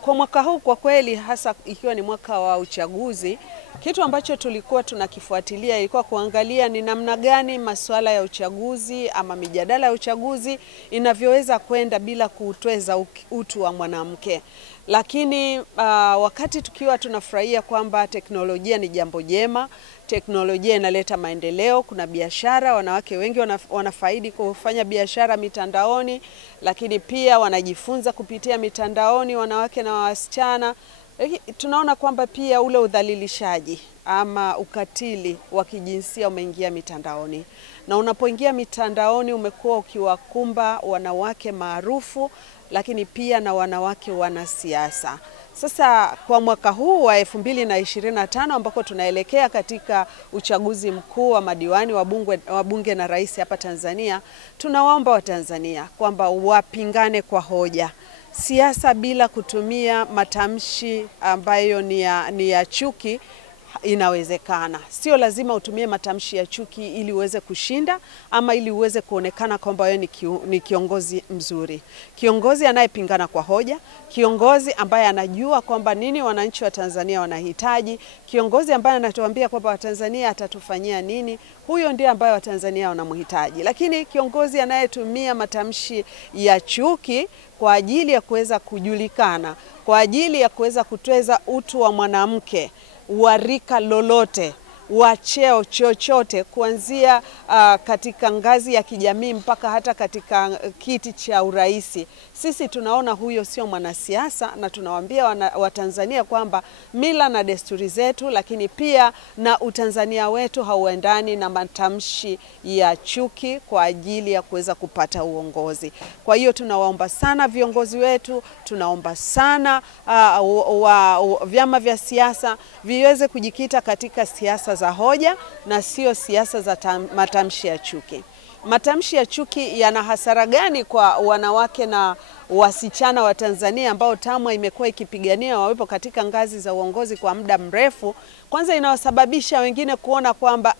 Kwa mwaka huu kwa kweli, hasa ikiwa ni mwaka wa uchaguzi, kitu ambacho tulikuwa tunakifuatilia ilikuwa kuangalia ni namna gani masuala ya uchaguzi ama mijadala ya uchaguzi inavyoweza kwenda bila kuutweza utu wa mwanamke. Lakini wakati tukiwa tunafurahia kwamba teknolojia ni jambo jema, teknolojia inaleta maendeleo, kuna biashara, wanawake wengi wanafaidi kufanya biashara mitandaoni, lakini pia wanajifunza kupitia mitandaoni, wanawake na wasichana. Tunaona kwamba pia ule udhalilishaji ama ukatili wa kijinsia umeingia mitandaoni. Na unapoingia mitandaoni umekuwa ukiwakumba wanawake maarufu, lakini pia na wanawake wanasiasa. Sasa kwa mwaka huu wa 2025 ambako tunaelekea katika uchaguzi mkuu wa madiwani wa bunge na rais hapa Tanzania, tunawaomba Watanzania kwamba wapingane kwa hoja. Siasa bila kutumia matamshi ambayo ni ya chuki inawezekana. Sio lazima utumie matamshi ya chuki ili uweze kushinda ama ili uweze kuonekana kwamba wewe ni kiongozi mzuri. Kiongozi anayepingana kwa hoja, kiongozi ambaye anajua kwamba nini wananchi wa Tanzania wanahitaji, kiongozi ambaye anatuambia kwamba Watanzania atatufanyia nini, huyo ndiye ambaye Watanzania wanamhitaji. Lakini kiongozi anayetumia matamshi ya chuki kwa ajili ya kuweza kujulikana, kwa ajili ya kuweza kutweza utu wa mwanamke, warika lolote, wacheo chochote, kuanzia katika ngazi ya kijamii mpaka hata katika kiti cha uraisi, sisi tunaona huyo sio mwanasiasa, na tunawaambia Watanzania kwamba mila na desturi zetu, lakini pia na utanzania wetu hauendani na matamshi ya chuki kwa ajili ya kuweza kupata uongozi. Kwa hiyo tunawaomba sana viongozi wetu, tunaomba sana vyama vya siasa viweze kujikita katika siasa za hoja na sio siasa za matamshi ya chuki. Matamshi ya chuki yana hasara gani kwa wanawake na wasichana wa Tanzania ambao TAMWA imekuwa ikipigania wawepo katika ngazi za uongozi kwa muda mrefu? Kwanza inawasababisha wengine kuona kwamba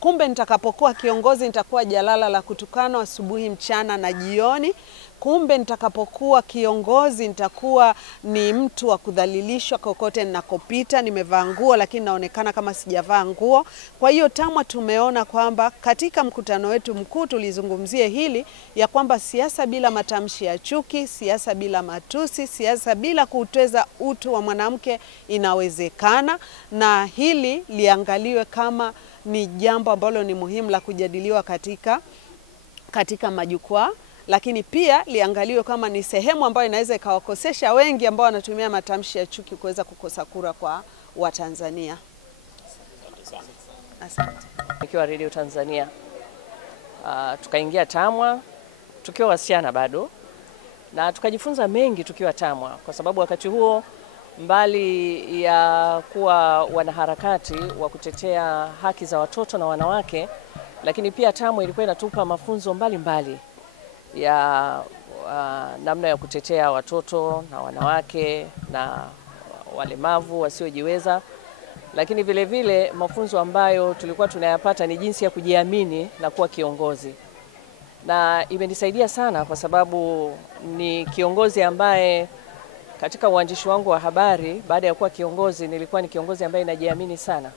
kumbe nitakapokuwa kiongozi nitakuwa jalala la kutukana asubuhi, mchana na jioni. Kumbe nitakapokuwa kiongozi nitakuwa ni mtu wa kudhalilishwa kokote ninakopita, nimevaa nguo lakini naonekana kama sijavaa nguo. Kwa hiyo TAMWA tumeona kwamba katika mkutano wetu mkuu tulizungumzie hili ya kwamba siasa bila matamshi ya chuki, siasa bila matusi, siasa bila kutweza utu wa mwanamke inawezekana, na hili liangaliwe kama ni jambo ambalo ni muhimu la kujadiliwa katika majukwaa, lakini pia liangaliwe kama ni sehemu ambayo inaweza ikawakosesha wengi ambao wanatumia matamshi ya chuki kuweza kukosa kura kwa Watanzania. Asante. Nikiwa Radio Tanzania, tukaingia TAMWA tukiwa wasichana bado, na tukajifunza mengi tukiwa TAMWA, kwa sababu wakati huo mbali ya kuwa wanaharakati wa kutetea haki za watoto na wanawake, lakini pia TAMWA ilikuwa inatupa mafunzo mbalimbali ya namna ya kutetea watoto na wanawake na walemavu wasiojiweza, lakini vile vile mafunzo ambayo tulikuwa tunayapata ni jinsi ya kujiamini na kuwa kiongozi. Na imenisaidia sana kwa sababu ni kiongozi ambaye katika uandishi wangu wa habari, baada ya kuwa kiongozi, nilikuwa ni kiongozi ambaye najiamini sana.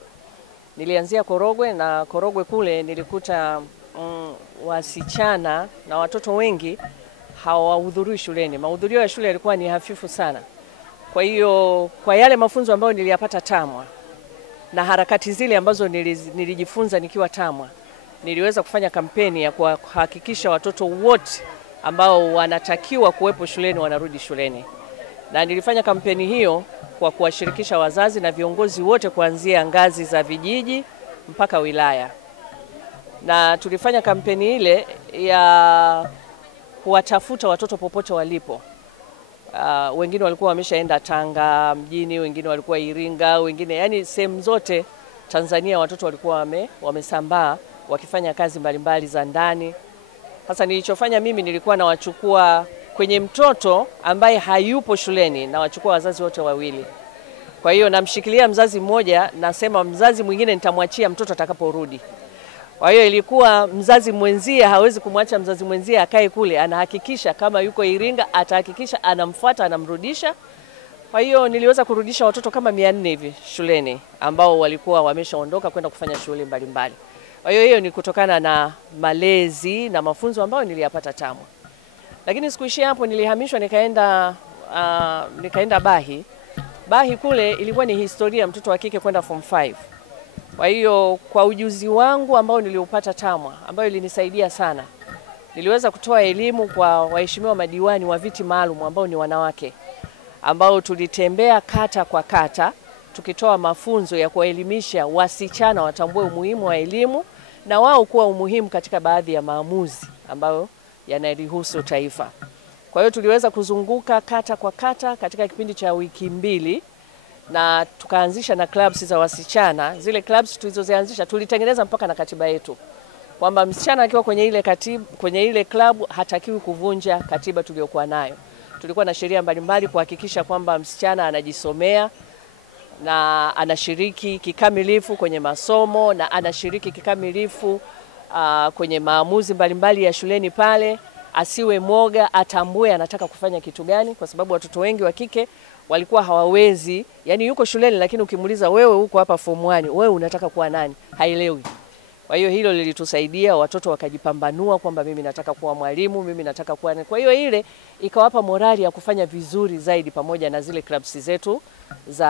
Nilianzia Korogwe, na Korogwe kule nilikuta wasichana na watoto wengi hawahudhurii shuleni. Mahudhurio ya shule yalikuwa ni hafifu sana. Kwa hiyo kwa yale mafunzo ambayo niliyapata TAMWA na harakati zile ambazo nilijifunza nikiwa TAMWA, niliweza kufanya kampeni ya kuhakikisha watoto wote ambao wanatakiwa kuwepo shuleni wanarudi shuleni. Na nilifanya kampeni hiyo kwa kuwashirikisha wazazi na viongozi wote kuanzia ngazi za vijiji mpaka wilaya. Na tulifanya kampeni ile ya kuwatafuta watoto popote walipo. Wengine walikuwa wameshaenda Tanga mjini, wengine walikuwa Iringa, wengine yani sehemu zote Tanzania watoto walikuwa wamesambaa wakifanya kazi mbalimbali za ndani. Sasa nilichofanya mimi nilikuwa nawachukua kwenye mtoto ambaye hayupo shuleni, na wachukua wazazi wote wawili. Kwa hiyo namshikilia mzazi mmoja, nasema mzazi mwingine nitamwachia mtoto atakaporudi. Kwa hiyo ilikuwa mzazi mwenzie hawezi kumwacha mzazi mwenzie akae kule, anahakikisha kama yuko Iringa atahakikisha anamfuata, anamrudisha. Kwa hiyo niliweza kurudisha watoto kama 400 hivi shuleni ambao walikuwa wameshaondoka kwenda kufanya shughuli mbalimbali. Kwa hiyo ni kutokana na malezi na mafunzo ambayo niliyapata TAMWA. Lakini sikuishia hapo, nilihamishwa nikaenda Bahi. Bahi kule ilikuwa ni historia mtoto wa kike kwenda form 5. Kwa hiyo kwa ujuzi wangu ambao niliupata TAMWA, ambayo ilinisaidia sana, niliweza kutoa elimu kwa waheshimiwa madiwani wa viti maalum ambao ni wanawake, ambao tulitembea kata kwa kata tukitoa mafunzo ya kuwaelimisha wasichana watambue umuhimu wa elimu na wao kuwa umuhimu katika baadhi ya maamuzi ambayo yanalihusu taifa. Kwa hiyo tuliweza kuzunguka kata kwa kata katika kipindi cha wiki 2 na tukaanzisha na clubs za wasichana. Zile clubs tulizozianzisha tulitengeneza mpaka na katiba yetu, kwamba msichana akiwa kwenye ile club hatakiwi kuvunja katiba tuliyokuwa nayo. Tulikuwa na sheria mbalimbali kuhakikisha kwamba msichana anajisomea na anashiriki kikamilifu kwenye masomo na anashiriki kikamilifu kwenye maamuzi mbalimbali ya shuleni pale, asiwe moga, atambue anataka kufanya kitu gani, kwa sababu watoto wengi wa kike walikuwa hawawezi, yani yuko shuleni lakini ukimuuliza wewe huko hapa form 1, wewe unataka kuwa nani? Haielewi. Kwa hiyo hilo lilitusaidia, watoto wakajipambanua kwamba mimi nataka kuwa mwalimu, mimi nataka kuwa nani. Kwa hiyo ile ikawapa morali ya kufanya vizuri zaidi pamoja na zile clubs zetu za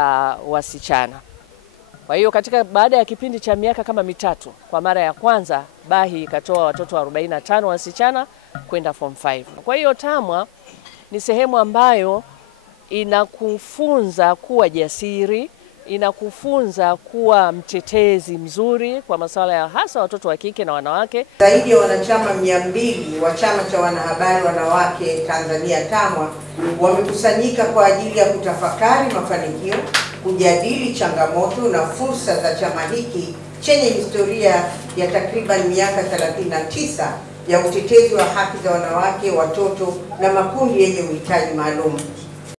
wasichana. Kwa hiyo baada ya kipindi cha miaka kama 3, kwa mara ya kwanza Bahi ikatoa watoto 45 wasichana kwenda form 5. Kwa hiyo TAMWA ni sehemu ambayo inakufunza kuwa jasiri, inakufunza kuwa mtetezi mzuri kwa masuala ya hasa watoto wa kike na wanawake. Zaidi ya wanachama 200 wa Chama cha Wanahabari Wanawake Tanzania TAMWA wamekusanyika kwa ajili ya kutafakari mafanikio, kujadili changamoto na fursa za chama hiki chenye historia ya takriban miaka 39 ya utetezi wa haki za wanawake, watoto na makundi yenye uhitaji maalum.